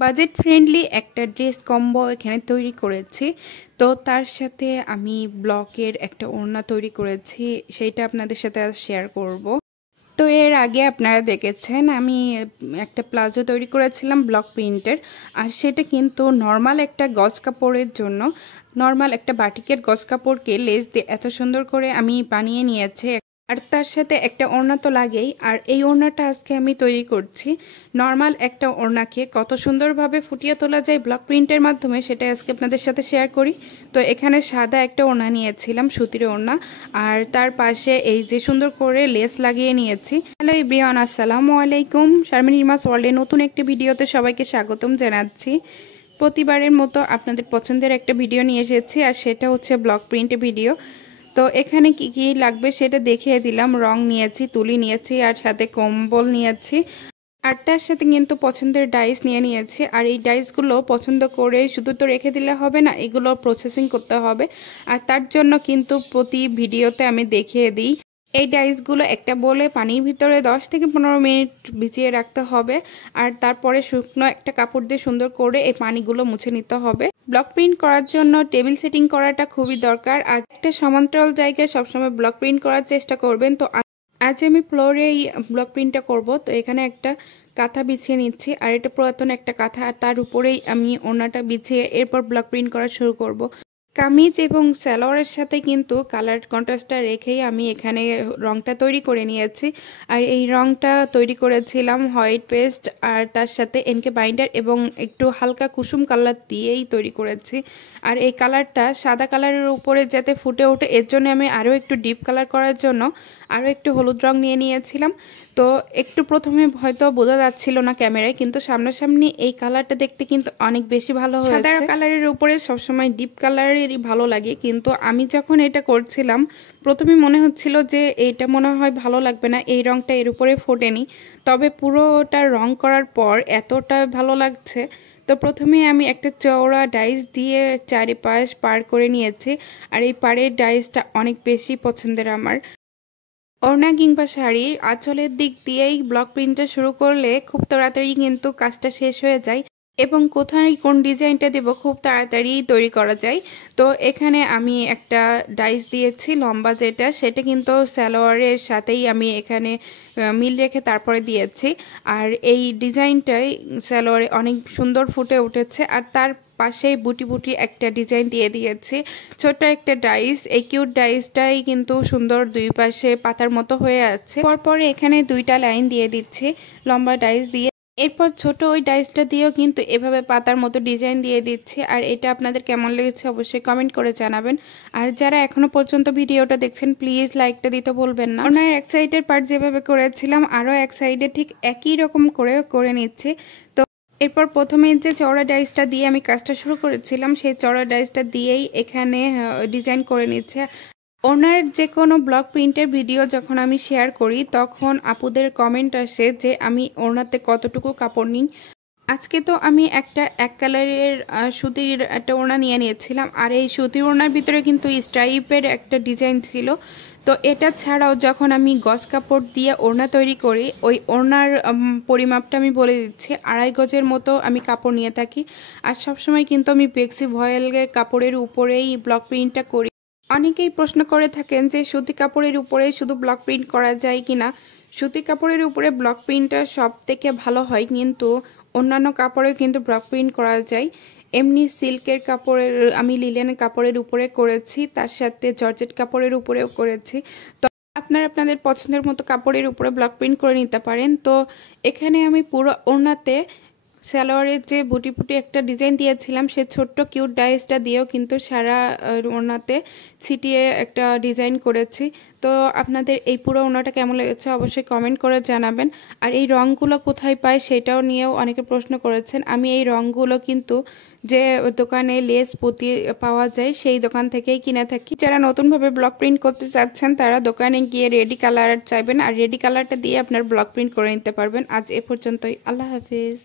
Budget friendly একটা dress combo এখানে তৈরি করেছি। তো তার সাথে আমি ব্লকের একটা ওড়না তৈরি করেছি, সেইটা আপনাদের সাথে আজ শেয়ার করব। তো এর আগে আপনারা দেখেছেন আমি একটা প্লাজো তৈরি করেছিলাম ব্লক প্রিন্টের, আর সেটা কিন্তু নর্মাল একটা গজ কাপড়ের জন্য, নর্মাল একটা বাটিকের গজ কাপড়কে লেস দিয়ে এত সুন্দর করে আমি বানিয়ে নিয়েছি। আর তার সাথে একটা ওড়না তো লাগেই, আর এই ওড়নাটা আজকে আমি তৈরি করছি। নর্মাল একটা ওড়নাকে কত সুন্দরভাবে ফুটিয়ে তোলা যায় ব্লক প্রিন্টের মাধ্যমে, সেটা আজকে আপনাদের সাথে শেয়ার করি। তো এখানে সাদা একটা ওড়না নিয়েছিলাম, সুতির ওড়না, আর তার পাশে এই যে সুন্দর করে লেস লাগিয়ে নিয়েছি। হ্যালো এভরিওয়ান, আসসালামু আলাইকুম। শারমিন ইরমাস ওয়ার্ল্ডে নতুন একটি ভিডিওতে সবাইকে স্বাগতম জানাচ্ছি। প্রতিবারের মতো আপনাদের পছন্দের একটা ভিডিও নিয়ে এসেছি, আর সেটা হচ্ছে ব্লক প্রিন্ট ভিডিও। তো এখানে কি কি লাগবে সেটা দেখিয়ে দিলাম। রং নিয়েছি, তুলি নিয়েছি, আর সাথে কম্বল নিয়েছি, আর তার সাথে কিন্তু পছন্দের ডাইস নিয়ে নিয়েছি। আর এই ডাইসগুলো পছন্দ করে শুধু তো রেখে দিলে হবে না, এগুলো প্রসেসিং করতে হবে। আর তার জন্য কিন্তু প্রতি ভিডিওতে আমি দেখিয়ে দিই। এই ডাইসগুলো একটা বলে পানির ভিতরে 10 থেকে 15 মিনিট ভিজিয়ে রাখতে হবে, আর তারপরে শুকনো একটা কাপড় দিয়ে সুন্দর করে এই পানিগুলো মুছে নিতে হবে। ব্লক প্রিন্ট করার জন্য টেবিল সেটিং করাটা খুবই দরকার, আর একটা সমান্তরাল জায়গায় সবসময় ব্লক প্রিন্ট করার চেষ্টা করবেন। তো আজ আমি ফ্লোরে এই ব্লক প্রিন্টটা করব। তো এখানে একটা কাঁথা বিছিয়ে নিচ্ছি, আর এটা পুরাতন একটা কাঁথা, আর তার উপরেই আমি ওড়নাটা বিছিয়ে এরপর ব্লক প্রিন্ট করা শুরু করব। কামিজ এবং সালোয়ারের সাথে কিন্তু কালার কন্ট্রাস্টটা রেখেই আমি এখানে রংটা তৈরি করে নিয়েছি। আর এই রংটা তৈরি করেছিলাম হোয়াইট পেস্ট, আর তার সাথে এনকে বাইন্ডার এবং একটু হালকা কুসুম কালার দিয়েই তৈরি করেছি। আর এই কালারটা সাদা কালারের উপরে যাতে ফুটে ওঠে, এর জন্য আমি আরও একটু ডিপ কালার করার জন্য আরও একটু হলুদ রং নিয়ে নিয়েছিলাম। তো একটু প্রথমে হয়তো বোঝা যাচ্ছিল না ক্যামেরায়, কিন্তু সামনাসামনি এই কালারটা দেখতে কিন্তু অনেক বেশি ভালো হয়েছে। সাদা কালারের উপরে সবসময় ডিপ কালারেরই ভালো লাগে, কিন্তু আমি যখন এটা করছিলাম প্রথমে মনে হচ্ছিল যে এটা মনে হয় ভালো লাগবে না, এই রংটা এর উপরে ফোটেনি। তবে পুরোটা রং করার পর এতটা ভালো লাগছে। তো প্রথমে আমি একটা চওড়া ডাইস দিয়ে চারিপাশ পার করে নিয়েছি, আর এই পাড়ের ডাইসটা অনেক বেশি পছন্দের আমার। ওড়না কিংবা শাড়ি আঁচলের দিক দিয়েই ব্লক প্রিন্টটা শুরু করলে খুব তাড়াতাড়ি কিন্তু কাজটা শেষ হয়ে যায়, এবং কোথায় কোন ডিজাইনটা দেব খুব তাড়াতাড়ি তৈরি করা যায়। তো এখানে আমি একটা ডাইস দিয়েছি লম্বা, যেটা সেটা কিন্তু সালোয়ারের সাথেই আমি এখানে মিল রেখে তারপরে দিয়েছি। আর এই ডিজাইনটাই সালোয়ারে অনেক সুন্দর ফুটে উঠেছে, আর তার পাশে বুটি বুটি একটা ডিজাইন দিয়ে দিয়েছি, ছোট একটা ডাইস। এই কিউট ডাইসটাই কিন্তু সুন্দর দুই পাশে পাতার মতো হয়ে আছে। পরপরে এখানে দুইটা লাইন দিয়ে দিচ্ছি লম্বা ডাইস দিয়ে, এরপর ছোট ওই ডাইসটা দিয়েও কিন্তু এভাবে পাতার মতো ডিজাইন দিয়ে দিচ্ছি। আর এটা আপনাদের কেমন লেগেছে অবশ্যই কমেন্ট করে জানাবেন। আর যারা এখনো পর্যন্ত ভিডিওটা দেখছেন প্লিজ লাইকটা দিতে বলবেন না। ওনার এক সাইডের পার্ট যেভাবে করেছিলাম আরও এক সাইডে ঠিক একই রকম করে নিচ্ছি। তো এরপর প্রথমে যে চওড়া ডাইসটা দিয়ে আমি কাজটা শুরু করেছিলাম, সেই চওড়া ডাইসটা দিয়েই এখানে ডিজাইন করে নিচ্ছে। ওনার যে কোনো ব্লক প্রিন্টের ভিডিও যখন আমি শেয়ার করি তখন আপুদের কমেন্ট আসে যে আমি ওড়নাতে কতটুকু কাপড় নিই। আজকে তো আমি একটা এক কালারের সুতির একটা ওড়না নিয়ে নিয়েছিলাম, আর এই সুতির ওড়নার ভিতরে কিন্তু স্ট্রাইপের একটা ডিজাইন ছিল। তো এটা ছাড়াও যখন আমি গজ কাপড় দিয়ে ওড়না তৈরি করি, ওই ওড়নার পরিমাপটা আমি বলে দিচ্ছি। 2.5 গজের মতো আমি কাপড় নিয়ে থাকি, আর সবসময় কিন্তু আমি পেক্সি ভয়েলের কাপড়ের উপরেই ব্লক প্রিন্টটা করি। অনেকেই প্রশ্ন করে থাকেন যে সুতি কাপড়ের উপরে শুধু ব্লক প্রিন্ট করা যায় কিনা। সুতি কাপড়ের উপরে ব্লক প্রিন্টটা সব থেকে ভালো হয়, কিন্তু অন্যান্য কাপড়েও কিন্তু ব্লক প্রিন্ট করা যায়। এমনি সিল্কের কাপড়ের, আমি লিলেনের কাপড়ের উপরে করেছি, তার সাথে জর্জেট কাপড়ের উপরেও করেছি। তো আপনারা আপনাদের পছন্দের মতো কাপড়ের উপরে ব্লক প্রিন্ট করে নিতে পারেন। তো এখানে আমি পুরো ওড়নাতে সালোয়ারের যে বুটি বুটি একটা ডিজাইন দিয়েছিলাম, সে ছোট্ট কিউট ডাইসটা দিয়েও কিন্তু সারা ওড়নাতে ছিটিয়ে একটা ডিজাইন করেছি। তো আপনাদের এই পুরো ওড়নাটা কেমন লেগেছে অবশ্যই কমেন্ট করে জানাবেন। আর এই রঙগুলো কোথায় পায় সেটাও নিয়েও অনেকে প্রশ্ন করেছেন। আমি এই রঙগুলো কিন্তু যে দোকানে লেস পুঁতি পাওয়া যায় সেই দোকান থেকেই কিনে থাকি। যারা নতুনভাবে ব্লক প্রিন্ট করতে চাচ্ছেন তারা দোকানে গিয়ে রেডি কালার চাইবেন, আর রেডি কালারটা দিয়ে আপনার ব্লক প্রিন্ট করে নিতে পারবেন। আজ এ পর্যন্তই, আল্লাহ হাফিজ।